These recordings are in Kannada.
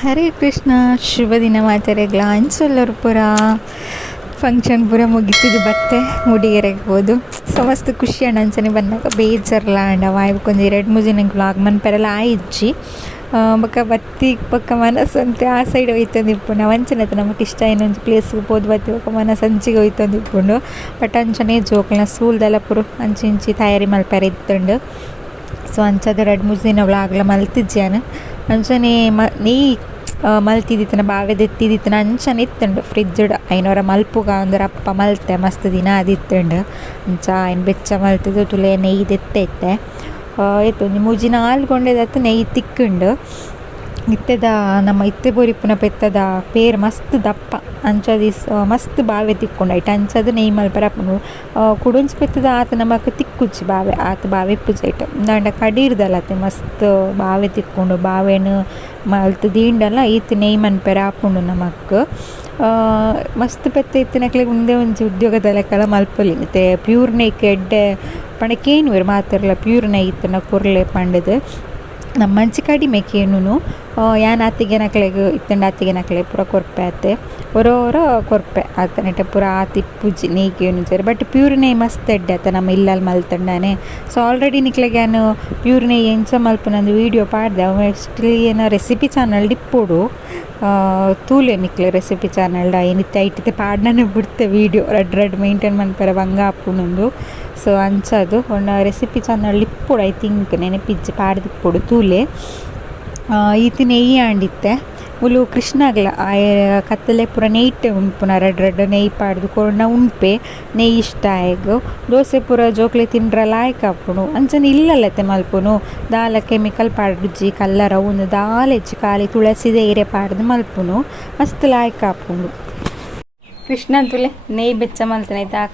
ಹರೇ ಕೃಷ್ಣ. ಶುಭ ದಿನ ಮಾತಾರೆಗ್ಲ ಅಂಚಲ್ಲರು ಪೂರ ಫಂಕ್ಷನ್ ಪೂರ ಮುಗಿತಿದ್ದು ಬತ್ತೆ ಮುಡಿಗೆರೆಗೆ ಹೋದು ಸೊ ಮಸ್ತ್ ಖುಷಿ ಅಣ್ಣ ಅಂಚನೆ ಬಂದಾಗ ಬೇಜಾರಲ್ಲ ಅಂಡ ವಾಯ್ಕೊಂದು 2-3 ದಿನ ವ್ಲಾಗ್ ಮನ್ಪರೆಲ್ಲ ಆಯ್ಜಿ ಬೊಕ್ಕ ಬತ್ತಿ ಪಕ್ಕ ಮನಸ್ಸಂತೆ ಆ ಸೈಡ್ ಹೋಯ್ತಂದು ಇಪ್ಪುಂಡು ಅಂಚನತ್ತ ನಮಗೆ ಇಷ್ಟ ಇನ್ನೊಂದು ಪ್ಲೇಸ್ಗೆ ಹೋದ್ ಬತ್ತಿ ಪಕ್ಕ ಮನಸ್ಸು ಅಂಚಿಗೆ ಹೋಯ್ತಂದು ಇಪ್ಪುಂಡು ಬಟ್ ಅಂಚನೆ ಜೋಕ್ಲ ಸ್ಕೂಲ್ದೆಲ್ಲ ಪೂರ ಅಂಚಿ ಇಂಚಿ ತಯಾರಿ ಮಲ್ಪರೆ ಇತ್ತುಂಡು. ಸೊ ಅಂಚದ 2-3 ದಿನ ವ್ಲಾಗ್ಲ ಮಲ್ತಿಜ್ಜಾನು ಅಂಚನೆ ನೀ ಮಲ್ತಿದ್ದಿತ್ತನ ಬಾವೆದೆತ್ತಿದ್ದಿತ್ತನ ಅಂಚನೆ ಇತ್ತುಂಡು ಫ್ರಿಜ್ಡ್ ಐನೋರ ಮಲ್ಪುಗ ಅಂದ್ರೆ ಅಪ್ಪ ಮಲ್ತೆ ಮಸ್ತ್ ದಿನ ಅದಿತ್ತುಂಡು ಅಂಚ ಏನು ಬೆಚ್ಚ ಮಲ್ತಿದ್ದು ತುಲೆ ನೆಯ್ಯಿ ದೆತ್ತೈತೆ ಆಯ್ತು ಒಂದು 3 ದಿನ ಹಾಲ್ಗೊಂಡೆದತ್ತು ನೆಯ್ಯಿ ತಿಕ್ಕುಂಡು ಇತ್ತೆದ ನಮ್ಮ ಇತ್ತೆ ಬೋರಿಪ್ಪುನ ಪೆತ್ತದ ಪೇರ್ ಮಸ್ತ್ ದಪ್ಪ ಅಂಚದಿ ಮಸ್ತ್ ಬಾವೆ ತಿಕ್ಕೊಂಡು ಐಟ್ ಅಂಚದು ನೆಯ್ಯಿ ಮಲ್ಪರಪ್ಪನು ಕುಡುಂಚ್ ಪೆತ್ತದ ಆತ ನಮಕ್ ತಿಕ್ಕುಚ್ಚಿ ಬಾವೆ ಆತ ಬಾವೆ ಇಪ್ಪುಜೈಟ್ ದಾಂಡ ಕಡೀರ್ದಲ್ಲತ್ತೆ ಮಸ್ತ್ ಬಾವೆ ತಿಕ್ಕೊಂಡು ಬಾವೆನು ಮಲ್ತ್ ದೀಂಡಲ್ಲ ಈತ್ ನೆಯ್ಯಿ ಮನ್ಪೆರ ಆಪುಂಡು ನಮಕ್ ಮಸ್ತ್ ಪೆತ್ತ ಇತ್ತಿನಕ್ಲೆ ಮುಂದೆ ಒಂಜಿ ಉದ್ಯೋಗದ ಲೆಕ್ಕಲ ಮಲ್ಪೊಲಿ ಮತ್ತೆ ಪ್ಯೂರ್ ನೆಯ್ಕ್ ಎಡ್ಡೆ ಪಂಡಕೇನು ಇರು ಮಾತಿರಲ್ಲ ಪ್ಯೂರ್ ನೆಯ್ಯಿ ಇತ್ತನ ಕುರ್ಲೆ ಪಂಡದು ನಮ್ಮ ಮಂಚಿ ಕಡಿಮೆ ಕೇನು ಯಾನ್ ಆತಿಗೆ ನಕ್ಲೆಗೆ ಇತ್ತಂಡ ಆತಿಗೆ ನಕ್ಲೆ ಪೂರ ಕೊರ್ಪೆ ಆತೆ ಹೊರ ಕೊರ್ಪೆ ಆತ ನೆಟ್ಟ ಪೂರ ಆತಿ ಪೂಜಿ ನೇಯ್ಕೇನು ಸೇರಿ ಬಟ್ ಪ್ಯೂರ್ ನೆಯ್ ಮಸ್ತ್ ಎಡ್ಡೆ ಆತ ನಮ್ಮ ಇಲ್ಲಲ್ಲಿ ಮಲ್ತಂಡಾನೆ. ಸೊ ಆಲ್ರೆಡಿ ನಿಕ್ಲೆಗೆ ನಾನು ಪ್ಯೂರ್ ನೆಯ್ ಎಂಚ ಮಲ್ಪನಂದು ವೀಡಿಯೋ ಪಾಡ್ದೆ ಅವ ಎಕ್ಸ್ಟ್ಲಿ ಏನೋ ರೆಸಿಪಿ ಚಾನಲ್ ಇಪ್ಪೋಡು ತೂಲೆ ನಿಕ್ಲೆ ರೆಸಿಪಿ ಚಾನಲ್ಡ ಏನಿತ್ತೆ ಐಟಿತ್ತೆ ಪಾಡ್ನೇ ಬಿಡ್ತೆ ವೀಡಿಯೋ ರೆಡ್ ಮೇಂಟೈನ್ ಮನ್ಪರ ಬಂಗ ಹಾಪುನೊಂದು. ಸೊ ಅಂಚದು ಒಂದು ರೆಸಿಪಿ ಚಾನಲ್ ಇಪ್ಪೋಡು ಐ ಥಿಂಕ್ ನೆನಪಿಜ್ಜಿ ಪಾಡ್ದಿಪ್ಪೋಡು ತೂಲೆ ಈತಿ ನೆಯ್ಯಿ ಆಂಡಿತ್ತೆ ಉಲು ಕೃಷ್ಣಾಗ್ಲ ಕತ್ತಲೆ ಪೂರ ನೆಯ್ಟೆ ಉಂಪುನ ರೆಡ್ ನೆಯ್ಯಿ ಪಾಡ್ದು ಕೊರ್ಣ ಉಂಪೆ ನೆಯ್ಯಿ ಇಷ್ಟ ಆಯ್ಗು ದೋಸೆ ಪೂರ ಜೋಕ್ಲೆ ತಿಂಡ್ರಲ್ಲ ಆಯ್ಕೆ ಹಾಪುನು ಅಂಚನೆ ಇಲ್ಲಲ್ಲತ್ತೆ ಮಲ್ಪುನು ದಾಲ ಕೆಮಿಕಲ್ ಪಾಡ್ಜಿ ಕಲ್ಲರ ಒಂದು ದಾಲ್ ಹೆಚ್ಚಿ ಖಾಲಿ ತುಳಸಿದೆ ಏರೆ ಪಾಡ್ದು ಮಲ್ಪುನು ಮಸ್ತ್ ಲಾಯ್ಕೆ ಹಾಪುಂಡು. ಕೃಷ್ಣ ಅಂತುಲೆ ನೆಯ್ಯಿ ಬೆಚ್ಚ ಮಲ್ತಾನೆ ಆಯ್ತಾ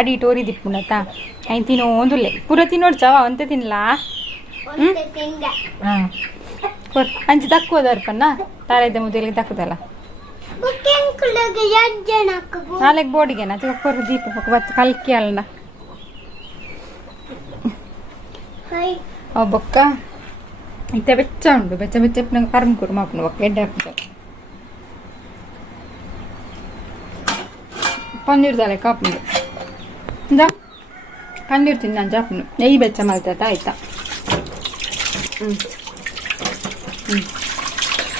ಅಡಿ ಟೋರಿ ದಿಪ್ಪುನತಾ ಐನ್ ತಿನ್ನೋ ಒಂದುಲ್ಲೆ ಪೂರ ತಿನ್ನೋಡ್ ಚವ ಅಂತೆ ತಿನ್ಲಾ ಹಾಂ ಕೊರ್ ಅಂಚಿ ತಕ್ಕುವುದರ್ಪನ್ನ ತಾರೈದ ಮುದ್ದೆಲಿಗೆ ತಕ್ಕದಲ್ಲ ನಾಳೆಗೆ ಬೋಡಿಗೆನ ಕೊರ್ ದೀಪ ಬತ್ತು ಕಲ್ಕಿ ಅಲ್ಲ ಬೊಕ್ಕ ಇತ್ತ ಬೆಚ್ಚ ಉಂಡು ಬೆಚ್ಚ ಬೆಚ್ಚ ನಂಗೆ ಕರ್ಮ ಕುರು ಮಾಪುನು ಬೊಕ್ಕ ಎಡ್ಡೆ ಹಾಕ್ತಾರೆ ಪಂದಿರ್ದಲೆ ಕಾಪುಂಡು ಇಂದ ಕಂದಿರ್ತೀನಿ ನಾನು ಜಾಪುನು ನೆಯ್ಯಿ ಬೆಚ್ಚ ಮಲ್ತೈತ ಆಯ್ತಾ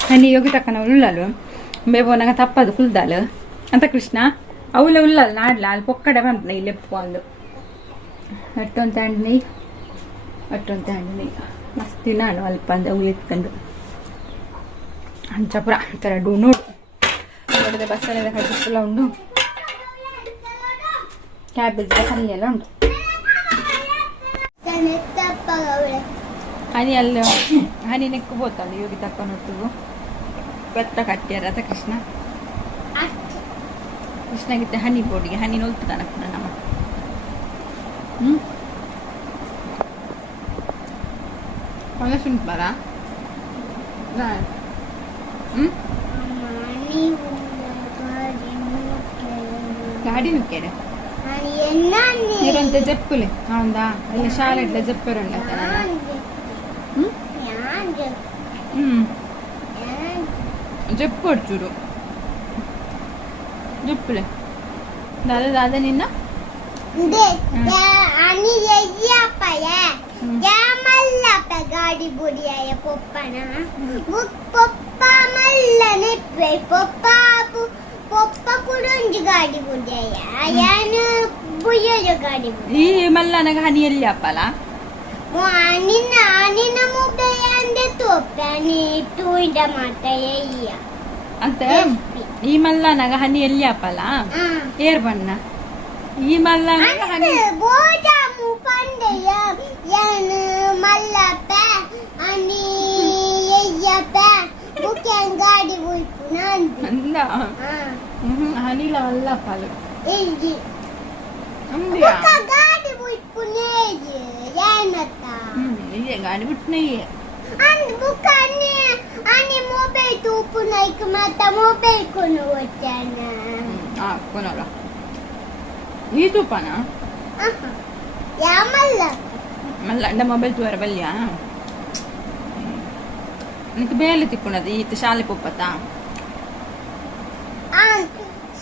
ಹನಿ ಯೋಗಿ ತಕ್ಕನ ಉಳ್ಳಲು ಬೇಬೋ ನಂಗೆ ತಪ್ಪದು ಫುಲ್ದಾಲು ಅಂತ ಕೃಷ್ಣ ಅವಳ ಉಳ್ಳಲು ನಾಡ್ಲ ಅಲ್ಲಿ ಪೊಕ್ಕಡೆ ಬಂತು ನೆಯ್ಯಿ ಲೆಪ್ಪು ಅಂದು ಅಟ್ಟೊಂದು ಹಣ್ಣು ನೆಯ್ಯಿ ಮಸ್ತ್ ನಾನು ಅಲ್ಪ ಅಂದ ಅವಳು ಎತ್ಕೊಂಡು ಅಂಚಪುರ ಅಂತಾರೆ ನೋಡು ನೋಡಿದೆ ಬಸ್ಸಲ್ಲೆಲ್ಲ ಕಟ್ಟಿಲ್ಲ ಉಂಡು ಕ್ಯಾಬೇಜ್ ಪಲ್ಯ ಎಲ್ಲ ಉಂಟು ಹನಿ ಅಲ್ಲಿ ಹನಿ ನೆಕ್ಕು ಹೋತಲ್ಲ ಯೋಗಿ ತಕ್ಕೊಂಡೊಟ್ಟಿಗೂ ಬೆತ್ತ ಕಟ್ಟ್ಯಾರ ಅದ ಕೃಷ್ಣಗಿತ್ತೆ ಹನಿ ಬೋಡಿಗೆ ಹನಿ ನೋಲ್ತಾನ ನಮ್ಮ ಹೊಲಸು ಉಂಟು ಬರ ಗಾಡಿ ನುಕ್ಕ್ಯಾರೆ ಇರಂತೆ ಜಪ್ಪುಲೆ ಹೌದಾ ಇಲ್ಲ ಶಾಲೆ ಇಟ್ಲ ಜಪ್ಪರುಂಡ ಜಪ್ಪು ಚೂರು ಜಪ್ಪುಲೆ ದಾದ ನಿನ್ನ ಗಾಡಿ ಬುಡಿಯಾಯ ಪೊಪ್ಪನ ಪೊಪ್ಪ ಮಲ್ಲ ನೆಪ್ಪೆ ಪೊಪ್ಪ ಕುಡೊಂಜಿ ಗಾಡಿ ಬುಡಿಯಾಯ ಯಾನು ಬುಯ್ಯೋಜ ಗಾಡಿ ಈ ಮಲ್ಲನಗ ಹನಿಯಲ್ಲಿ ಅಪ್ಪಲ ನಿನ್ನ ಮುದ್ದೆಯ ಅಂದೆ ತೋಪ್ಪ ನೀ ಟೂಯಿಡ ಮಾತೆಯ ಅಂತ ಈ ಮಲ್ಲನಗ ಹನಿಯಲ್ಲಿ ಅಪ್ಪಲ ಏರ್ ಬಣ್ಣ ಈ ಮಲ್ಲನಗ ಹನಿ ಬೋಜಾಮು ಪಂಡೆಯ ಯಾನು ಮಲ್ಲಪ್ಪ ಹನಿ ಎಯ್ಯಪ್ಪ ಬುಕ್ಯಾನ್ ಗಾಡಿ ಬುಯ್ಪುನ ಅಂದ ಹನಿಲ ಅಲ್ಲಪ್ಪಲು ಎಲ್ಲಿ ಗಾಡಿ ಬುಯ್ಪುನೆ ಏನತ್ತ ಇಲ್ಲೇ ಗಾಡಿ ಬಿಟ್ನೆ ಅಂದ್ ಬುಕ್ಕ ani mobile tupu naik mata mobile kono wacana kono lah itu pana ya malla anda mobile tu arbal ya నీకు బేలు తిప్పున్నది ఈత శాలి పొప్పతా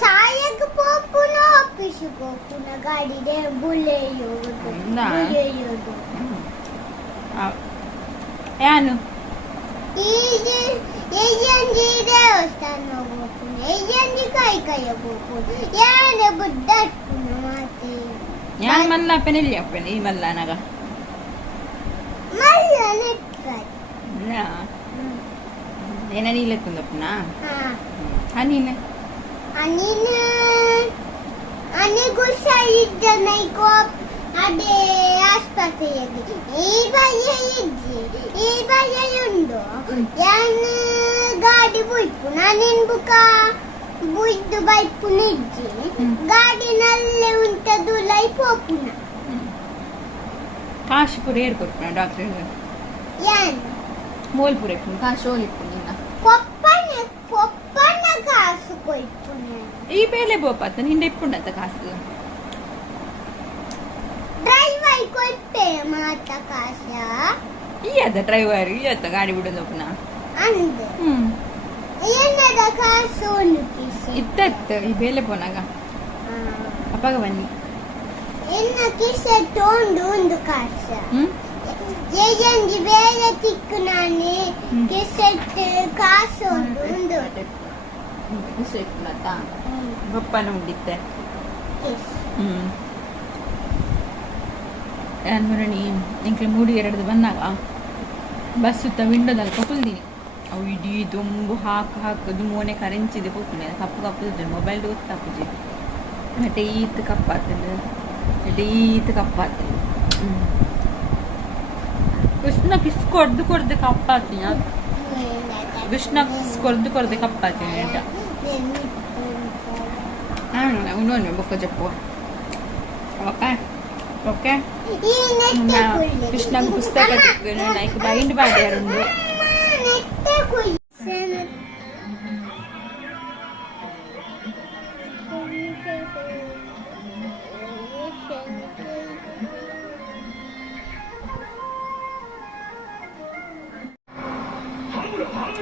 ಸಾಯಕ ಪೋಪುನ ಆಫೀಸ್ ಪೋಪುನ ಗಾಡಿದೆ ಬುಲೆಯೋದು ಬುಲೆಯೋದು ಯಾನು ಏಯಂಜಿ ದೇವಸ್ಥಾನ ಪೋಪುನ ಏಯಂಜಿ ಕೈ ಪೋಪುನ ಯಾನೆ ಬುದ್ಧಕ್ಕುನ ಮಾತೆ ಯಾನ್ ಮಲ್ಲ ಪೆನೆಲಿ ಅಪ್ಪನೆ ಈ ಮಲ್ಲ ನಗ ಮಲ್ಲ ನೆಕ್ಕೈ ನಾ ಏನನಿ ಇಲ್ಲತ್ತಂದಪ್ಪನ ಹನೀನೆ आणि गुसाईद्दनैको अडे आस्पत्रेಗೆ ಈ ಬಾಯಿಯುಂಡು ಯಾನ್ ಗಾಡಿ ಬುಯ್ಪು ನಾನೇನ್ ಬುಕ ಬುಯ್ದು ಬೈಪುನ ಇಜ್ಜಿ ಗಾಡಿನಲ್ಲೇ ಉಂಟದು ಲೈಪೋಪುನ ಕಾಶಿಪುರ ಏರ್ಪೋರ್ಟ್ನ ಡಾಕ್ಟರ್ ಯಾನ್ ಮೋಲ್ಪುರ ಕಾಶೋಲಿಪ್ಪು ನಿನ್ನ ಪಪ್ಪನ ಕಾಸು ಕೊಯ್ಪುನ ಈ ಬೇಲೆ ಬೋಪಾತ ನಿಂದ ಇಪ್ಪುಂಡತ ಕಾಸು ಡ್ರೈವರ್ ಕೊಯ್ಪೆ ಮಾತ ಕಾಸ ಈಯದ ಡ್ರೈವರ್ ಈಯತ್ತ ಗಾಡಿ ಬಿಡೋದಪ್ಪನ ಅಂದೆ ಏನದ ಕಾಸು ಒಂದು ಕಿಸೆ ಇತ್ತತ್ತ ಈ ಬೇಲೆ ಪೋನಾಗ ಅಪ್ಪಗ ಬನ್ನಿ ಎನ್ನ ಕಿಸೆ ತೊಂಡು ಒಂದು ಕಾಸ ಏಜಂಜಿ ಬೇರೆ ತಿಕ್ಕು ನಾನೇ ಕಿಸೆಟ್ ಕಾಸು ಒಂದು ಕಿಸೆ ಇಪ್ಪುನತ್ತ ಗೊಪ್ಪನ ಉಂಡಿತ್ತೆ ನಾನು ಮರಣಿ ಇಂಕ್ಲೆ ಮೂಡಿ ಎರಡದು ಬಂದಾಗ ಬಸ್ ಸುತ್ತ ವಿಂಡೋದಲ್ಲಿ ಕಪ್ಪಲ್ದೀನಿ ಅವು ಇಡೀ ತುಂಬು ಹಾಕದು ಮೋನೆ ಕರೆಂಚಿದೆ ಹೋಗ್ತೀನಿ ಕಪ್ಪು ಕಪ್ಪದ ಮೊಬೈಲ್ ಗೊತ್ತಾಪುಜಿ ಮತ್ತೆ ಈತ್ ಕಪ್ಪಾತಂದು ಮತ್ತೆ ಈತ್ ಕಪ್ಪಾತಂದು ಕೃಷ್ಣ ಕಿಸ್ ಕೊಡ್ದು ಕಪ್ಪಾತೀನಿ ಕೃಷ್ಣ ಕಿಸ್ ಕೊಡ್ದು ಕಪ್ಪಾತೀನಿ ಅಂತ ಇನ್ನೊಂದು ಬೊಕ್ಕ ಜಪ್ಪು ಓಕೆ ಓಕೆ ಕೃಷ್ಣ ಪುಸ್ತಕ ನೈಕ್ ಬೈಂಡ್ ಮಾಡ್ಯಾರುಂಡು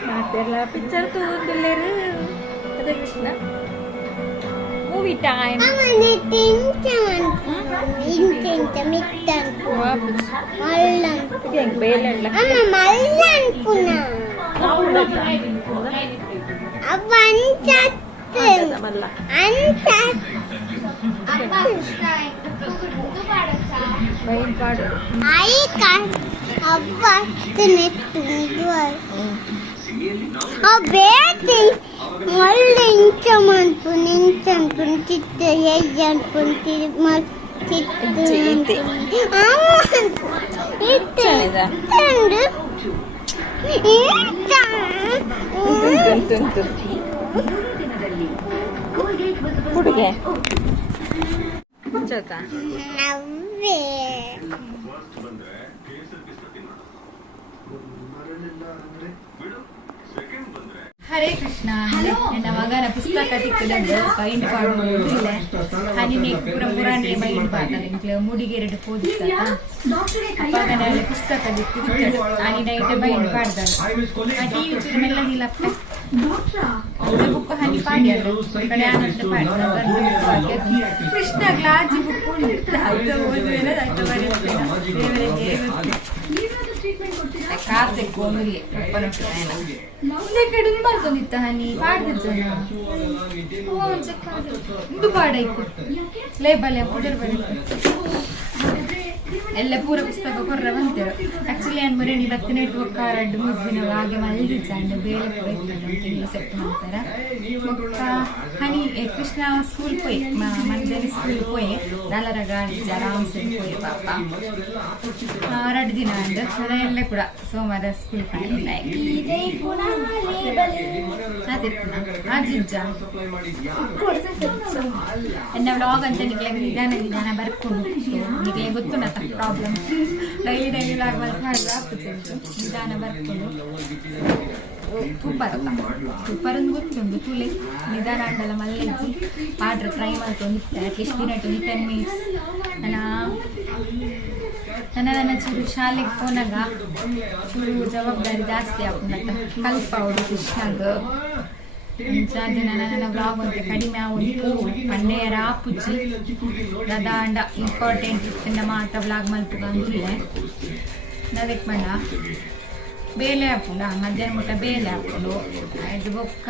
ಮಾತೆಲ್ಲ ಪಿಕ್ಚರ್ ತೋರಿಲ್ಲರು ಅದೇ ಕೃಷ್ಣ ಮೂವಿ ಟೈಮ್ మళ్ళీ ఇంచమంటు చిత్త ఏజంటు ಹುಡುಗೆ ಚೌತಾ ನವ್ವೇ ಹರೇ ಕೃಷ್ಣ ನನ್ನ ಮಗನ ಪುಸ್ತಕ ತಿಕ್ಕದಂದು ಬೈಂಡ್ ಪಾಡುವುದಿಲ್ಲ ಹನಿನೇ ಪುರಾಣಿ ಬೈಂಡ್ ಪಾಡ್ತಾರೆ ಮುಡಿಗೆ ಎರಡು ಓದಿಸ್ತಾರ ಅಪ್ಪಗನ ಪುಸ್ತಕ ತಿಕ್ಕು ಹನಿ ನೈಟ್ ಬೈಂಡ್ ಪಾಡ್ತಾರೆ ಆ ಟಿವಿ ಚೂರು ಮೆಲ್ಲಗಿಲ್ಲಪ್ಪ ಬುಕ್ ಹನಿ ಪಾಡ್ಯಾರು ಕಡೆ ಆನಂದ ಪಾಡ್ತಾರೆ ಕೃಷ್ಣ ಗ್ಲಾಜಿ ಬುಕ್ ಓದುವೇನ ಕಾರ್ತಿಕ್ ಓದಿಲ್ಲ ಅಪ್ಪನ ಮುಂದೆ ಕಡೆ ಮಾಡ್ಕೊಂಡಿತ್ತ ಹನಿ ಪಾಡ್ದಿದ್ದಾನ ಇದು ಪಾಡಾಯ್ತು ಲೇಬಲ್ ಪುಡರ್ ಬರೀ ಎಲ್ಲ ಪೂರ ಪುಸ್ತಕ ಕೊರ್ರ ಬಂತೇವೆ ಆಕ್ಚುಲಿ ನಾನು ಮರಿ ಬತ್ತಿನ ಇಟ್ಟು ರಡ್ಡು ಮುದ್ದಿನ ಹಾಗೆ ಮಲ್ದಿದ್ದ ಬೇಳೆ ಪೂರ ಇತ್ತು ಸೆಟ್ ಮಾಡ್ತಾರ ಹನಿ ಕೃಷ್ಣ ಸ್ಕೂಲ್ ಪೋಯ್ ಮಧ್ಯಾಹ್ನ ಸ್ಕೂಲ್ ಪೋಯ್ ನಾಲರ ಗಾಡಿ ಆರಾಮ್ಸೆ ಪೋಯ್ ಪಾಪ 2 ದಿನ ಅಂಡ್ ಅದೆಲ್ಲ ಕೂಡ ಸೋಮವಾರ ಸ್ಕೂಲ್ ಕಾಣಿಲ್ಲ ಅದೇ ಅಜ್ಜ ಎನ್ನ ವ್ಲಾಗ್ ಅಂತ ನಿಧಾನ ಬರ್ಕೊಂಡು ನಿಮಗೆ ಗೊತ್ತು ನಾ ಪ್ರಾಬ್ಲಮ್ ಡೈಲಿ ವ್ಲಾಗ್ ಮಾಡ್ತಾರೆ ನಿಧಾನ ಬರ್ಕೊಂಡು ತುಪ್ಪರೊಂದು ಗೊತ್ತುಂಟು ತುಳಿ ನಿಧಾನ ಅಂಡಲ್ಲ ಮಲ್ಲೆಜ್ಜಿ ಪಾಡ್ರೆ ಟ್ರೈ ಮಾಡ್ಕೊಂಡು ಅಟ್ಲೀಸ್ಟ್ ದಿನ 10 ಮಿನಿಟ್ಸ್ ನನ್ನ ಚೂರು ಶಾಲೆಗೆ ಹೋನಾಗ ಚೂರು ಜವಾಬ್ದಾರಿ ಜಾಸ್ತಿ ಆಗುತ್ತ ಕಲ್ಪ ಅವರು ಕೃಷ್ಣಗ ನನ್ನ ಬ್ಲಾಗ್ ಅಂತ ಕಡಿಮೆ ಆಗೋದು ಪಂಡೆಯರ ಆಪುಜಿ ನದಾಂಡ ಇಂಪಾರ್ಟೆಂಟ್ ಇತ್ತಿನ ಮಾತ ಬ್ಲಾಗ್ ಮಲ್ಪುಗ ಅಂದಿಲ್ಲ ನದಕ್ಕೆ ಬಂಡ ಬೇಲೆ ಹಾಕೊಂಡ ಮಧ್ಯಾಹ್ನ ಮುಟ್ಟ ಬೇಲೆ ಹಾಕೊಂಡು ಅದು ಬೊಕ್ಕ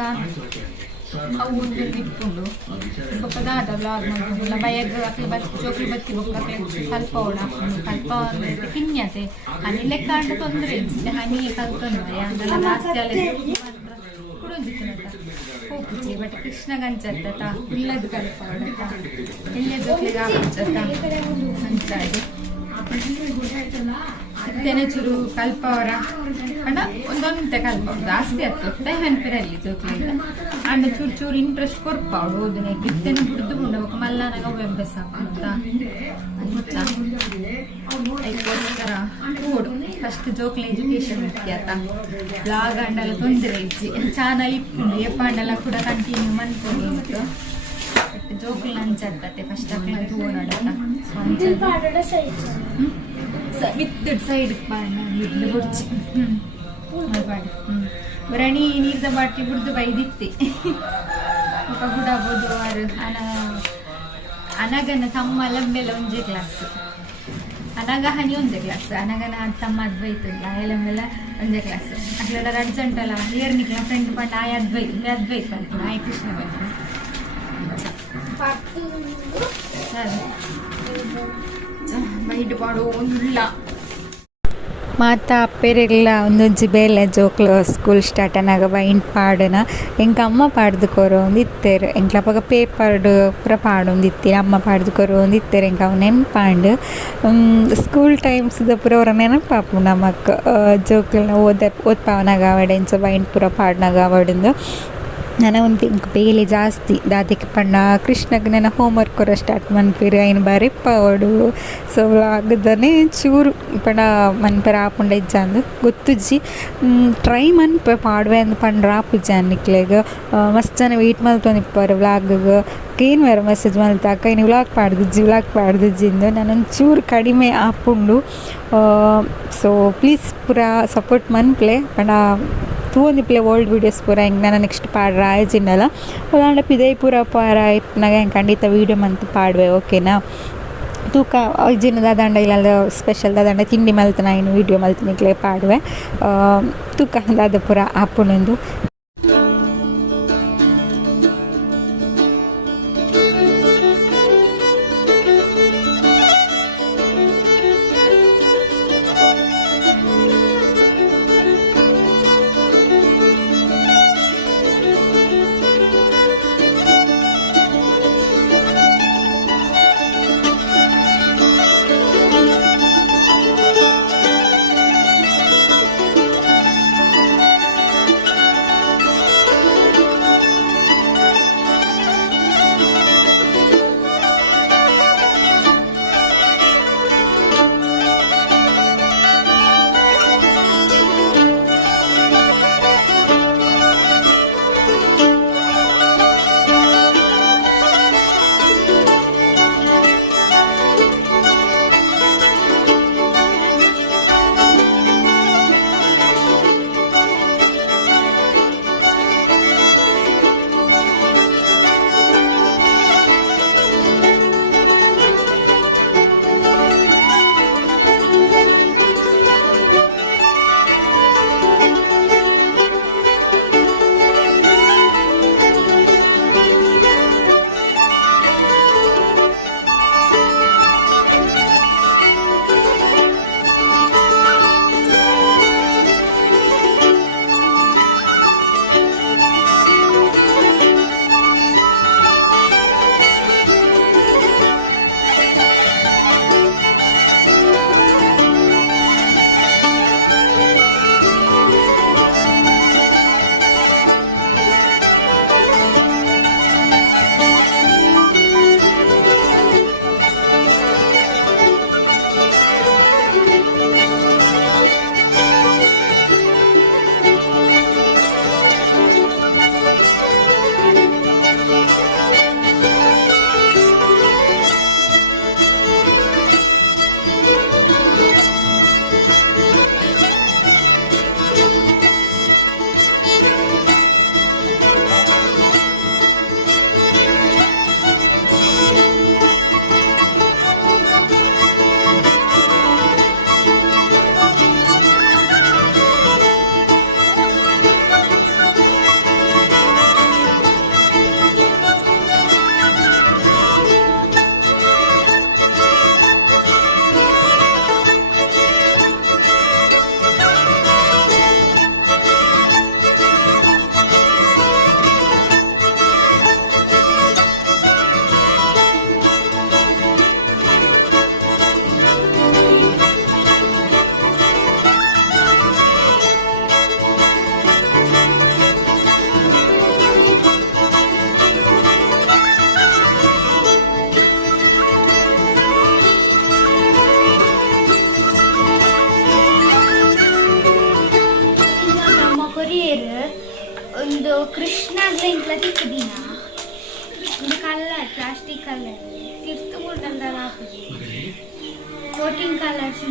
ಅವು ಒಂದು ಇಟ್ಕೊಂಡು ಬೊಕ್ಕದಾದ ಬ್ಲಾಗ್ ಮಾಡ್ಕೊಂಡು ಬಯಗ ಅಕ್ಲೆ ಬತ್ತಿ ಚೋಕ್ಲಿ ಬತ್ತಿ ಬೊಕ್ಕ ಸ್ವಲ್ಪ ಓಡ ಹಾಕೊಂಡು ಸ್ವಲ್ಪ ಅಂದ್ರೆ ಕಿನ್ಯತೆ ಹನಿ ಲೆಕ್ಕ ಅಂಡ ತೊಂದರೆ ಇದ್ದಿದೆ ಹನಿ ಕಲ್ಕೊಂಡು ಅದೆಲ್ಲ ಜಾಸ್ತಿ ಅಲ್ಲ ಕುಡೊಂದಿತ್ತು ಹೋಗುಚ್ಚಿ ಬಟ್ ಕೃಷ್ಣ ಗಂಚತ್ತ ಇಲ್ಲದ ಕಲ್ಪ ಹೊಡತ್ತ ಇಲ್ಲದ ಜೊತೆಗೆ ಆಗುಚ್ಚತ್ತ ಹಂಚಾಡಿ ಇತ್ತೇನೆ ಚೂರು ಕಲ್ಪ ಅವರ ಅಣ್ಣ ಒಂದೊಂದೇ ಕಲ್ಪ ಜಾಸ್ತಿ ಆಗ್ತದೆ ಹೆಣ್ಪಿರಲ್ಲಿ ಜೋಕ್ಲಿಂದ ಅಂಡ ಚೂರು ಚೂರು ಇಂಟ್ರೆಸ್ಟ್ ಕೊರ್ಪ ಅವಳು ಓದನೆ ಇತ್ತೇನೆ ಬಿಡ್ದು ಬಿಡ್ಬೇಕು ಮಲ್ಲನಾಗ ಅಭ್ಯಾಸ ಅಂತ ಅಂಚ ಅದಕ್ಕೋಸ್ಕರ ಓಡು ಫಸ್ಟ್ ಜೋಕ್ಲ ಎಜುಕೇಶನ್ ಮುಖ್ಯಾತ ಬ್ಲಾಗ್ ಅಂಡಲ್ಲ ತೊಂದರೆ ಇಜ್ಜಿ ಚಾನಲ್ ಇಟ್ಕೊಂಡು ಎಪ್ಪ ಅಂಡಲ್ಲ ಕೂಡ ಕಂಟಿನ್ಯೂ ಮಾಡ್ಕೊಂಡು ಮತ್ತು ಜೋಕ್ಲ ಅಂಚತ್ತೆ ಫಸ್ಟ್ ಅಕ್ಲ ತೂನಾಡತ್ತ ವಿತ್ ಸೈಡ್ ಬುಡ್ಚಿ ಬರಣಿ ನೀರ್ದ ಬಾಟ್ಲಿ ಬಿಡ್ದು ಬೈದಿತ್ತಿ ಗುಡಾಬೋದು ಅವರು ಅನಗನ ತಮ್ಮ ಲಂಬೆಲ್ಲ ಒಂದೇ ಕ್ಲಾಸ್ ಅನಗ ಹನಿ ಒಂದೇ ಕ್ಲಾಸ್ ಅನಗನ ತಮ್ಮ ಅದ್ವೈತಲ್ಲ ಎಲ್ಲಮ್ಮೆಲ್ಲ ಒಂದೇ ಕ್ಲಾಸ್ ಅಕ್ಲೆಲ್ಲ ಅರ್ಜೆಂಟಲ್ಲ ಏರ್ನಿಕ್ಲ ಫ್ರೆಂಡ್ ಪಂಡ ಆಯ್ ಅದ್ವೈತ ಅಂತ ಆಯ್ ಕೃಷ್ಣ ಬಂತು ಬೈಟ್ ಪಾಡು ಒಂದಿಲ್ಲ ಮಾತ ಅಪ್ಪೇರೆಲ್ಲ ಒಂದೊಂಜಿ ಬೇಲೆ ಜೋಕ್ಲು ಸ್ಕೂಲ್ ಸ್ಟಾರ್ಟ್ ಅನ್ನಾಗ ಬೈಂಡ್ ಪಾಡನ ಎಂಕ ಅಮ್ಮ ಪಾಡ್ದು ಕೊರೋ ಒಂದು ಇತ್ತೇರು ಎಂಕ್ಲಪ್ಪಾಗ ಪೇಪರ್ಡು ಪೂರ ಪಾಡೊಂದು ಇತ್ತೀರಿ ಅಮ್ಮ ಪಾಡ್ದು ಕೊರೋ ಒಂದು ಇತ್ತೇರು ಎಂಕ ಅವು ನೆನಪಾಂಡು ಸ್ಕೂಲ್ ಟೈಮ್ಸ್ದ ಪೂರ ಅವರ ನೆನಪಾಪು ನಮಕ್ ಜೋಕ್ಲನ್ನ ಓದ್ಪಾವನಾಗ ಆವಡೆ ಇಂಚ ಬೈಂಡ್ ಪೂರ ಪಾಡ್ನಾಗ ಆವಡಿಂದು ನಾನು ಒಂದು ಇಂಕ ಬೇಲೆ ಜಾಸ್ತಿ ದಾದಿಗೆ ಪಂಡ ಕೃಷ್ಣಗೆ ನನ್ನ ಹೋಮ್ವರ್ಕ್ ಕೊರ ಸ್ಟಾರ್ಟ್ ಮನ್ಪಿರಿ ಐನು ಬಾರಿಪ್ಪ ಅವಡು ಸೊ ಆಗದನೆ ಚೂರು ಪಂಡ ಮನ್ಪರ ಆಪುಂಡ ಇಜ್ಜ ಅಂದು ಗೊತ್ತುಜ್ಜಿ ಟ್ರೈ ಮನ್ಪೆ ಪಾಡುವೆ ಅಂದು ಪಂಡ್ರ ಆಪುಜ್ಜಿ ಅನ್ನಿಕ್ಲೆಗ ಮಸ್ತ್ ಜನ ವೆಯ್ಟ್ ಮಲ್ತೊಂದಿಪ್ಪಾರು ವ್ಲಾಗ್ಗೆ ಏನು ಬೇರೆ ಮೆಸೇಜ್ ಮಲ್ತಾಕ ಇನ್ನು ವ್ಲಾಗ್ ಪಾಡ್ದುಜ್ಜಿಂದು ನಾನೊಂದು ಚೂರು ಕಡಿಮೆ ಆಪುಂಡು ಸೊ ಪ್ಲೀಸ್ ಪೂರ ಸಪೋರ್ಟ್ ಮನ್ಪ್ಲೆ ಪಂಡ ತೂಂದಿಪ್ಲೆ ಓಲ್ಡ್ ವೀಡಿಯೋಸ್ ಪೂರ ಹೆಂಗೆ ನಾನು ನೆಕ್ಸ್ಟ್ ಪಾಡ್ರ ಆಯ್ಜಿನ್ನಲ್ಲ ಅದಾಂಡ ಪಿದೈ ಪೂರ ಪಾರ ಇಪ್ಪನಾಗ ಹೆಂಗೆ ಖಂಡಿತ ವೀಡಿಯೋ ಮಂತ್ ಪಾಡುವೆ ಓಕೆನಾ ತೂಕ ಅಜ್ಜಿನ ದಾದಂಡ ಇಲ್ಲ ಸ್ಪೆಷಲ್ ದಾದಂಡ ತಿಂಡಿ ಮಲ್ತನ ಇನ್ನು ವೀಡಿಯೋ ಮಲ್ತನಿಕ್ಲೆ ಪಾಡುವೆ ತೂಕ ದಾದ ಪೂರ ಆಪುಣಂದು ಒಂದು ಕೃಷ್ಣ ಇಂಟ್ಲ ತಿಕ್ಕದಿನ ಒಂದು ಕಲರ್ ಪ್ಲಾಸ್ಟಿಕ್ ಕಲರ್ ತಿರ್ತು ಮುಟ್ಟಂದಲ್ಲ ಹಾಕುದು ಕೋಟಿಂಗ್ ಕಲರ್ಸ್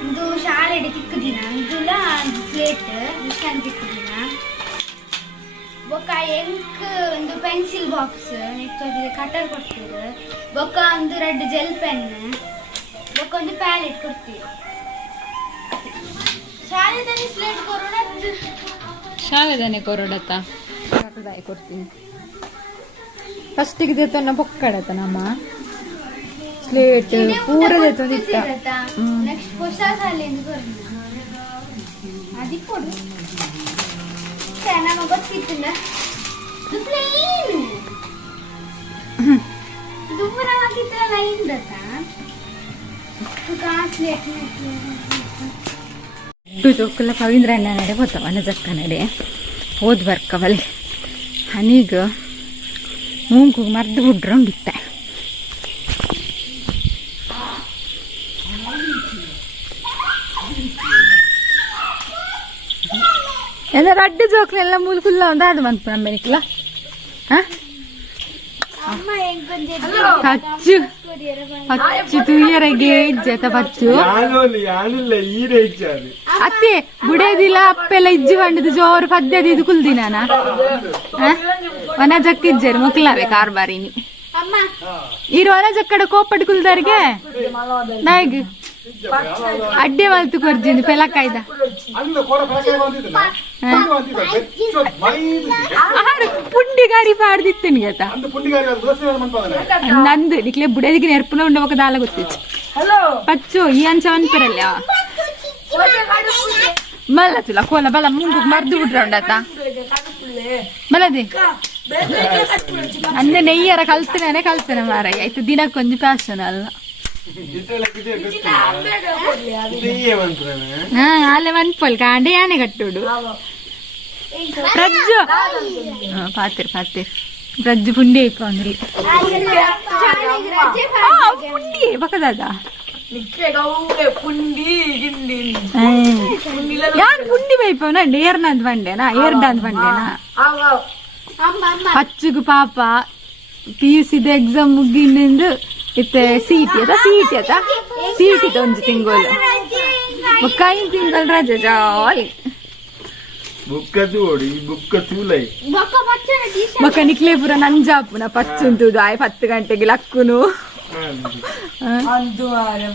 ಒಂದು ಶಾಲೆಡೆ ತಿಕ್ಕದಿನ ಇಂದುಲ ಸ್ಲೇಟ್ ಕೃಷ್ಣ ತಿಕ್ಕದಿನ ಬೊಕ್ಕ ಎಂಕ್ ಒಂದು ಪೆನ್ಸಿಲ್ ಬಾಕ್ಸ್ ನೆಕ್ಸ್ಟ್ ಕಟರ್ ಕೊಡ್ತೀವಿ ಬೊಕ್ಕ ಒಂದು ರೆಡ್ ಜೆಲ್ ಪೆನ್ ಬೊಕ್ಕ ಒಂದು ಪ್ಯಾಲೆಟ್ ಕೊಡ್ತೀವಿ ಶಾಲೆದಲ್ಲಿ ಸ್ಲೇಟ್ ಕೊರೋಡ ಶಾಲೆದಾನೆ ಕೊರೋಡತ್ತ ಕೊಡ್ತೀನಿ ಫಸ್ಟಿಗೆ ದೇತನ ಬೊಕ್ಕಡತ್ತ ನಮ್ಮ ಸ್ಲೇಟ್ ಪೂರ ದೇತೊಂದಿತ್ತ ನೆಕ್ಸ್ಟ್ ಹೊಸ ಶಾಲೆಯಿಂದ ಕೊಡ್ತೀನಿ ಅದಕ್ಕೆ ಕೊಡು ನಮಗೆ ಗೊತ್ತಿತ್ತು ಇದು ಪ್ಲೇನು ದೂರವಾಗಿದ್ದಲ್ಲ ಹಿಂದತ್ತ ಸ್ಲೇಟ್ ಚೊಕ್ಕಲ ಪವೀಂದ್ರ ಅಣ್ಣ ನಡೆ ಹೋತವ ನಜಕ್ಕ ನಡೆ ಹೋದ್ ಬರ್ಕವಲ್ಲಿ ಹನೀಗ ಮೂಗು ಮರ್ದು ಬಿಡ್ರೊಂಡಿತ್ತ ಏನಾರು ಅಡ್ಡ ಜೋಕ್ಲೆಲ್ಲ ಮೂಲ್ಕುಲ್ಲ ಒಂದು ಆಡು ಬಂತು ನಮ್ಮೆನಿಕ್ಲ ಪಚ್ಚು ಪಚ್ಚು ತೂಯರಗೆ ಇಜ್ಜತ ಪಚ್ಚು ಅತ್ತೆ ಬುಡೇದಿಲ್ಲ ಅಪ್ಪೆಲ್ಲ ಇಜ್ಜಿ ಬಂಡಿದ್ದು ಜೋರು ಪದ್ಯದ ಇದು ಕುಲ್ದಿನಾನ ವನ ಜಕ್ಕ ಇಜ್ಜರು ಮುಕ್ಲಾವೆ ಕಾರ್ಬಾರಿನಿ ಇರು ವನ ಜಕ್ಕಡ ಕೋಪಟ್ಟು ಕುಲ್ದಾರಿಗೆ ನಾಯಿಗೆ ಅಡ್ಡೆ ಮಲ್ತು ಕೊರ್ಜಿಂದು ಪೆಲಕಾಯ್ದ ಪುಂಡಿ ಗಾಡಿ ಪಾಡ್ದಿತ್ತೇನೆ ಗತ ನಂದು ನಿಕ್ಲೆ ಬುಡದಿಗೆ ನೆರ್ಪುನ ಉಂಡವಾಗ ದಾಲ ಗೊತ್ತಿತ್ತು ಪಚ್ಚು ಈ ಅಂಚ ಅನ್ಪರಲ್ಲ ಮಲ್ಲತಿಲ್ಲ ಕೋಲ ಬಲ ಮುಂಗು ಮರ್ದು ಬಿಡ್ರ ಉಂಡತ ಬಲದೆ ಅಂದ್ರೆ ನೆಯ್ಯರ ಕಲ್ತನೆ ಮಾರಾಯ ಆಯ್ತು ದಿನಕ್ಕೊಂದು ಫ್ಯಾಷನ್ ಅಲ್ಲ ಅಲ್ಲೇ ಮನ್ಪಲ್ ಕಾಂಡೆ ಯಾನೆ ಕಟ್ಟುಡು ಪ್ರಜ್ಜು ಪಾತಿರ್ ಪ್ರಜ್ಜು ಪುಂಡಿ ಇಪ್ಪಂದ್ರಿ ಪುಂಡಿ ಬಕದಾದ ಯಾರು ಪುಂಡಿ ಬೈಪವನ ಏರ್ನಂದ್ ಬಂಡೆನಾ ಏರ್ಡಂದ್ ಬಂಡೆನಾ ಪಚ್ಚುಗು ಪಾಪ PUC ಎಕ್ಸಾಮ್ ಮುಗಿನಿಂದ ಇತ್ತೆ ಸೀಟಿ ಒಂಜಿ ತಿಂಗೋಲು ಕೈನ್ ತಿಂಗಳು ರಜೆ ಜಾಲಿ ಬೊಕ್ಕ ನಿಕ್ಲೆ ಪುರ ನಂಜಾಪುನ ಪಚ್ಚುಂತುದು ಆಯ್ 10 ಗಂಟೆಗೆ ಲಕ್ಕುನು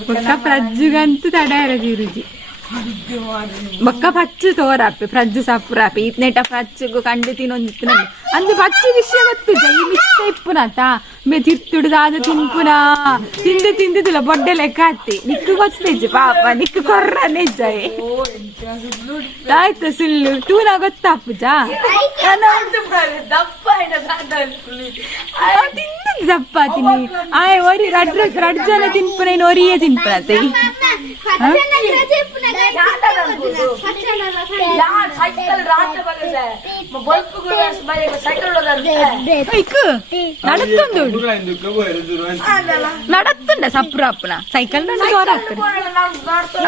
ಬೊಕ್ಕ ಪ್ರಜ್ಜುಗಂತೂ ತಡಾರದಿ ರುಜಿ ಬೊಕ್ಕ ಪಚ್ಚು ತೋರಾಪಿ ಪ್ರಜ್ಜು ಸಪುರಾಪಿ ಇತ್ನೆಟ ಪಚ್ಚುಗು ಕಂಡು ತಿನ್ನೊಂದಿತ್ತು ನಮ್ಗೆ ಅಂದು ಪಚ್ಚು ವಿಷಯ ಗೊತ್ತಿದ್ದ ಈ ಮಿಕ್ಕ ಇಪ್ಪುನತ ಮೇ ತಿರ್ತುಡುದಾದ ತಿನ್ಪುನ ತಿಂದಿಲ್ಲ ಬೊಡ್ಡೆ ಲೆಕ್ಕ ಹತ್ತಿ ನಿಕ್ಕು ಗೊತ್ತಿಜ್ಜು ಪಾಪ ನಿಕ್ಕು ಕೊರ್ರ ನೆಜ್ಜಾಯ್ ಆಯ್ತು ಸುಳ್ಳು ತೂನ ಗೊತ್ತಾಪುಜಾ ದಪ್ಪ ತಿನ್ನಿ ಆಯ್ ಒರಿ ರಡ್ ಜನ ತಿನ್ಪುನ ಇನ್ನು ಒರಿಯೇ ತಿನ್ಪುನತ್ತೆ ನಡತ್ತುಂಡ ಸಪ್ರಾಪುನ ಸೈಕಲ್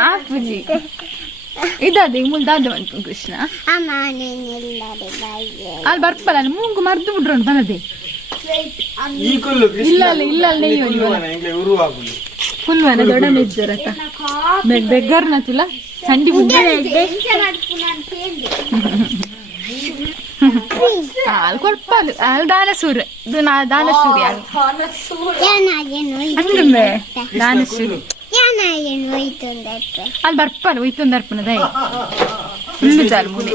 ಆಪುಜಿ ಇದಾದ ಮುಂದಾದ ಬಂತು ಕೃಷ್ಣ ಅಲ್ಲಿ ಬರ್ಪಲ್ಲ ಮೂಗು ಮರ್ದು ಬಿಡ್ರೋಣ ಬಲದೆ ಫುಲ್ವನ ದೊಡ್ಡ ಮೆಜ್ಜರತ್ತ ಬೆಗ್ಗರ್ನ ತುಲ ಸಂಡಿ ಮುಂದೆ ಹಾಲು ಕೊಡ್ಪಾಲು ಹಾಲು ದಾನಸೂರು ಇದು ದಾನಸೂರಿ ದಾನಸೂರಿ ಅಲ್ಲಿ ಬರ್ಪಾಲು ಒಯ್ತೊಂದರ್ಪಣ ದಯ ಫುಲ್ಲು ಜಾಲು ಮುಡಿ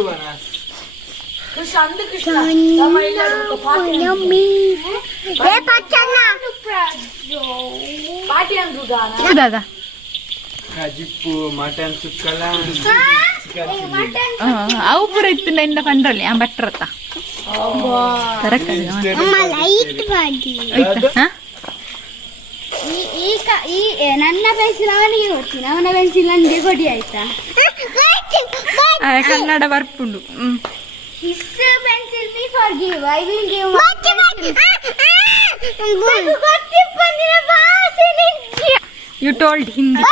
ಅವು ಪೂರ ಇತ್ತು ಇಂದ ಪಂಡ್ರಲ್ಲಿ ಆ ಬಟ್ರತ್ತ ನನ್ನ ಪೆನ್ಸಿಲ್ ಅವನಿಗೆ ಕೊಡ್ತೀನಿ ಅವನ ಪೆನ್ಸಿಲ್ ನನಗೆ ಕೊಡಿ ಆಯ್ತಾ ಕನ್ನಡ ಬರ್ಪುಂಡು His pencil me forgive. I will give You told Hindi.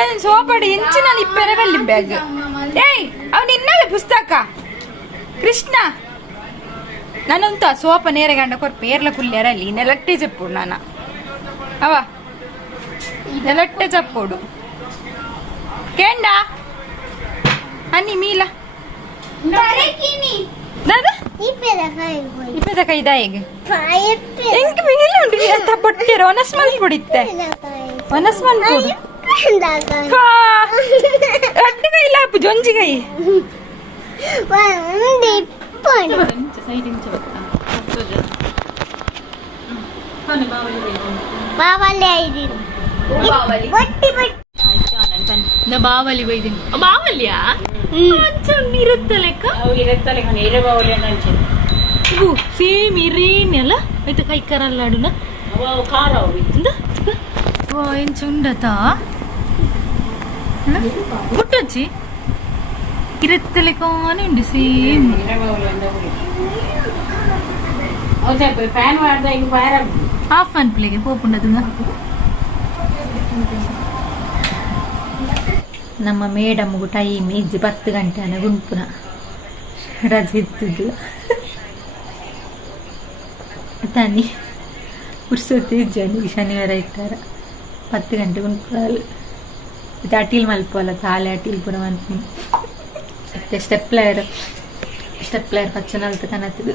ನಾನು ಸೋಪಾಡಿ ಹೆಂಚಿನ ಇಪ್ಪೆರೆ ಬಲ್ಲಿ ಬ್ಯಾಗ್ ಏಯ್ ಅವ್ನು ಇನ್ನವೇ ಪುಸ್ತಕ ಕೃಷ್ಣ ನಾನಂತ ಸೋಪ ನೇರ ಗಂಡ ಕೊರ್ ಪೇರ್ಲ ಕುಲ್ಯಾರಲ್ಲಿ ನೆಲಟ್ಟೆ ಚೆಪ್ಪೋಡು ನಾನ ಅವ ನೆಲಟ್ಟೆ ಚಪ್ಪೋಡು ಕೇಂಡ ಅನ್ನಿ ಮೀಲ ಇಪ್ಪದ ಕೈದ ಈಗ ಎಂಕ್ ಮೀಲ ಉಂಟು ಅಂತ ಬೊಟ್ಟಿರ ಒನಸ್ ಮಲ್ ಕುಡಿತ್ತೆ ಒನಸ್ ಮಲ್ ಕುಡಿ ಅಡ್ಡ ಕೈ ಇಲ್ಲ ಅಪ್ಪು ಜೊಂಜಿ ಕೈ ಬಾವಲಿ ಬೈದಿನಿ ಬಾವಲಿಯಾ ಇರುತ್ತೆ ಲೆಕ್ಕ ಸೇಮ್ ಇರೇನೆಲ್ಲ ಆಯ್ತು ಕೈ ಕರಲ್ಲಾಡುನ ಏನ್ ಚುಂಡತ ಮುಟ್ಟೊಚ್ಚಿ ಇರುತ್ತೆ ಲೆಕ್ಕನೇ ಉಂಟು ಸೇಮ್ ಹಾಫ್ ಅನ್ ಪ್ಲೇಗೆ ಪೋಪುಂಡದು ನಮ್ಮ ಮೇಡಮ್ಗು ಟೈಮ್ ಇಜ್ಜಿ 10 ಗಂಟೆ ಅನ್ನ ಗುಂಪುನ ರಜೆ ಇತ್ತಿದ್ದು ತಾನಿ ಪುರ್ಸೊತ್ತಿ ಇಜ್ಜನಿಗೆ ಶನಿವಾರ ಇಟ್ಟಾರ 10 ಗಂಟೆ ಗುಂಪುನಲ್ಲಿ ಇದು ಅಟೀಲ್ ಮಲ್ಪಲ್ಲ ತಾಲೆ ಅಟೀಲ್ ಪುರ ಮನ್ಪುನಿ ಮತ್ತೆ ಸ್ಟೆಪ್ಲರ್ ಪಚ್ಚನಲ್ತ ಕನತಿದ್ದು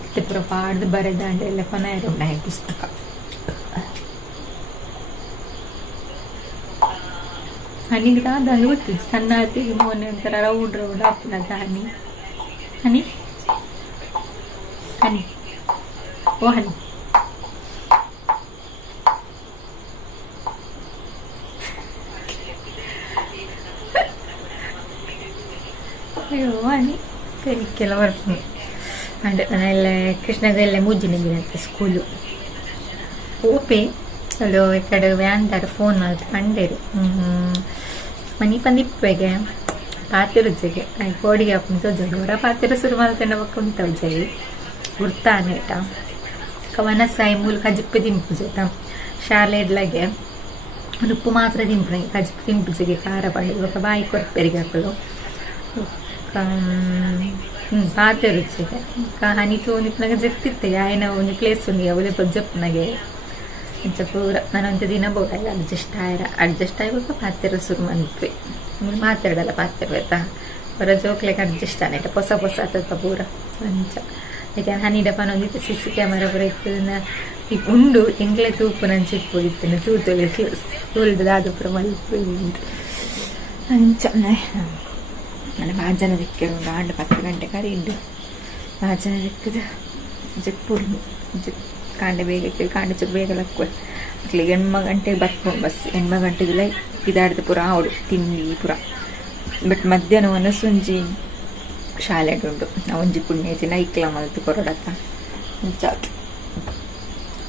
ಮತ್ತೆ ಪುರ ಪಾಡ್ದು ಬರೆದಾಂಡೆ ಎಲ್ಲ ಕೊನೆ ಇರೋಣ ಪುಸ್ತಕ ಹನಿಗೆ ದಾದ ಗೊತ್ತು ಸಣ್ಣ ಹೊತ್ತಿಗೆ ಮೊನ್ನೆ ಒಂಥರ ರೌಂಡ್ ಹಾಕ್ನದ ಹನಿ ಹನಿ ಹನಿ ಓ ಹನಿ ಅಯ್ಯೋ ಹನಿ ಕರಿಕೆಲ್ಲ ಬರ್ತೀನಿ ಅಂಡ್ ನಾನೆಲ್ಲ ಕೃಷ್ಣಗೆಲ್ಲ ಮುಜ್ಜಿನಿಗಿನಂತೆ ಸ್ಕೂಲು ಓಪೆ ಅದು ಈ ಕಡೆ ವ್ಯಾನ್ದಾರ ಫೋನ್ ಮಾಡ್ತು ಕಂಡೇರು ಮನಿ ಪಂದಿಪ್ಪೆಗೆ ಪಾತಿರುಜ್ಜೆಗೆ ಕೋಡಿಗೆ ಹಾಕೊಂಡು ತೋಜೋರ ಪಾತಿರ ಶುರು ಮಾಡ್ತೇನೆ ಬಕ್ಕೊಂಡು ತೋಜಾಯಿ ಗುರ್ತಾನೇಟ ಕವನಸಾಯಿ ಮೂಲ ಕಜಿಪ್ಪು ದಿಂಪುಜೇತ ಶಾಲೆ ಇಡ್ಲಾಗೆ ಒಂದು ಉಪ್ಪು ಮಾತ್ರ ದಿಂಪು ಕಜಿಪ್ಪು ದಿಂಪುಜೆಗೆ ಖಾರ ಪಂಡಿ ಇವಾಗ ಬಾಯಿ ಕೊರಪೆರಿಗೆ ಹಾಕಲು ಪಾತಿರುಜ್ಜೆಗೆ ಹನಿ ತೋನಿಪ್ನಾಗ ಜಗ್ತಿತ್ತೆ ಆಯ್ನ ಒಂದು ಪ್ಲೇಸ್ ಉಂಡಿ ಅವಲೇ ಪೊಜ್ಜಪ್ಪನಾಗೆ ಇಂಚ ಪೂರ ನಾನೊಂದು ದಿನ ಬೋಡಲ್ಲ ಅಡ್ಜಸ್ಟ್ ಆಗುವಾಗ ಪಾತ್ರೆ ಶುರು ಮಾಡಿದ್ವಿ ಮಾತಾಡಲ್ಲ ಪಾತ್ರೆ ಆಯ್ತಾ ಹೊರ ಜೋಕ್ಲೆಗೆ ಅಡ್ಜಸ್ಟ್ ಆನೇಟ ಹೊಸ ಆತದ ಪೂರ ಅಂಚ ಯಾಕೆ ಹನಿ ಡಪ್ಪನೊಂದಿತ್ತು CC ಕ್ಯಾಮರಾ ಪೂರ ಇತ್ತು ಉಂಡು ಎಂಗ್ಲೆ ತೂಪು ನಾನು ಚಿಪ್ಪುಡಿತ್ತೇನೆ ತೂಲ್ದು ದಾದು ಪುರ ಮಲ್ಪು ಅಂಚ ನನ್ನ 5 ಜನ ದಿಕ್ಕರು ಆಂಡು 10 ಗಂಟೆ ಕರೀಂಡು 5 ಜನ ದಿಕ್ಕದು ಜಿಪ್ಪುಡು ಕಾಂಡೆ ಬೇಗ ಕಾಂಡೆ ಚುಕ್ ಬೇಗ ಲಕ್ಕ ಅಟ್ಲಿಗೆ 8 ಗಂಟೆಗೆ ಬರ್ಕೊಂಡು ಬಸ್ 8 ಗಂಟೆಗೆಲ್ಲ ಇದಾಡ್ದು ಪುರ ಅವಡು ತಿಂಡಿ ಪುರ ಬಟ್ ಮಧ್ಯಾಹ್ನ ಒನಸುಂಜಿ ಶಾಲೆ ಉಂಟು ಒಂಜಿ ಪುಣ್ಯಜಿ ನೈಕ್ಲ ಮಲ್ತು ಕೊರಡತ್ತ ಮುಂಚಾತ್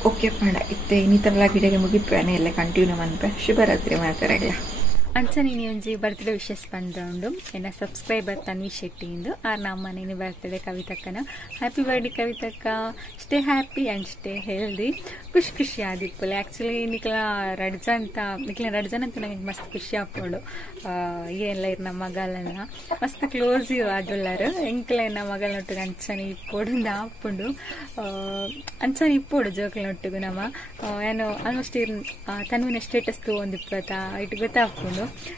ಓಕೆ ಪಂಡ ಇತ್ತೆ ಇನ್ನಿತರಲ್ಲ ಗಿಡಗೆ ಮುಗಿಪ್ಯಾನೆ ಎಲ್ಲ ಕಂಟಿನ್ಯೂ ಮನ್ಪೆ ಶುಭರಾತ್ರಿ ಮಾತಾಡಲ್ಲ ಅಂಚನೆ ಒಂಜಿ ಬರ್ತ್ಡೇ ವಿಶಸ್ ಬಂದು ಎನ್ನ ಸಬ್ಸ್ಕ್ರೈಬರ್ ತನ್ವಿ ಶೆಟ್ಟಿಂದು ನಮ್ಮ ನೀನು ಬರ್ತಡೆ ಕವಿತಕ್ಕನ ಹ್ಯಾಪಿ ಬರ್ಡೇ ಕವಿತಕ್ಕ stay happy and stay healthy ಖುಷಿ ಆದಿಪ್ಪುಲೆ ಆ್ಯಕ್ಚುಲಿ ನಿಕ್ಲ ರಡ್ಜನ್ ಅಂತ ನನಗೆ ಮಸ್ತ್ ಖುಷಿ ಹಾಕ್ಕೊಂಡು ಏನೆಲ್ಲ ಇರು ನಮ್ಮ ಮಗಳನ್ನ ಮಸ್ತ್ ಕ್ಲೋಸ್ ಆದುಳ್ಳಾರು ಎಂಕ್ಲ ನಮ್ಮ ಮಗಳನ್ನೊಟ್ಟಿಗೆ ಅಂಚನೆ ಇಪ್ಪೋಡು ಹಾಕೊಂಡು ಅಂಚನೆ ಇಪ್ಪೋಡು ಜೋಕ್ಲನೊಟ್ಟಿಗೂ ನಮ್ಮ ಏನು ಆಲ್ಮೋಸ್ಟ್ ತನ್ವಿನ ಸ್ಟೇಟಸ್ ಒಂದಿಪ್ಪತ್ತ ಇಟ್ಟು ಗೊತ್ತಾಗ್ಕೊಂಡು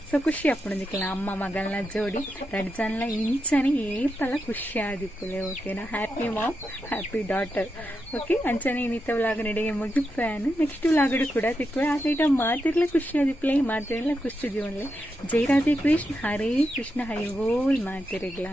ಸೊ ಖುಷಿ ಹಾಕೊಂಡಿಕ್ಕಿಲ್ಲ ಅಮ್ಮ ಮಗಳನ್ನ ಜೋಡಿ ರಡ್ಜನ್ಲ ಇಂಚನೆ ಏಪಲ್ಲ ಖುಷಿ ಆದಿಪ್ಪುಲೆ ಓಕೆನಾ happy mom happy daughter okay ಅಂಚನೆ ಇನ್ನಿತ ವ್ಲಾಗ್ ನಡೆಗೆ ಮುಗಿಪ್ಯಾನು ನೆಕ್ಸ್ಟ್ ವ್ಲಾಗಡು ಕೂಡ ತಿಕ್ವೆ ಆತ ಮಾತಿರ್ಲೆ ಖುಷಿ ಆದಿಪ್ಪಲೆ ಮಾತಿರ್ಲೆ ಖುಷಿ ಜೀವನಲೆ ಜೈ ರಾಧೆ ಕೃಷ್ಣ ಹರೇ ಕೃಷ್ಣ ಹರಿ ಬೋಲ್ ಮಾತಿರ್ಲ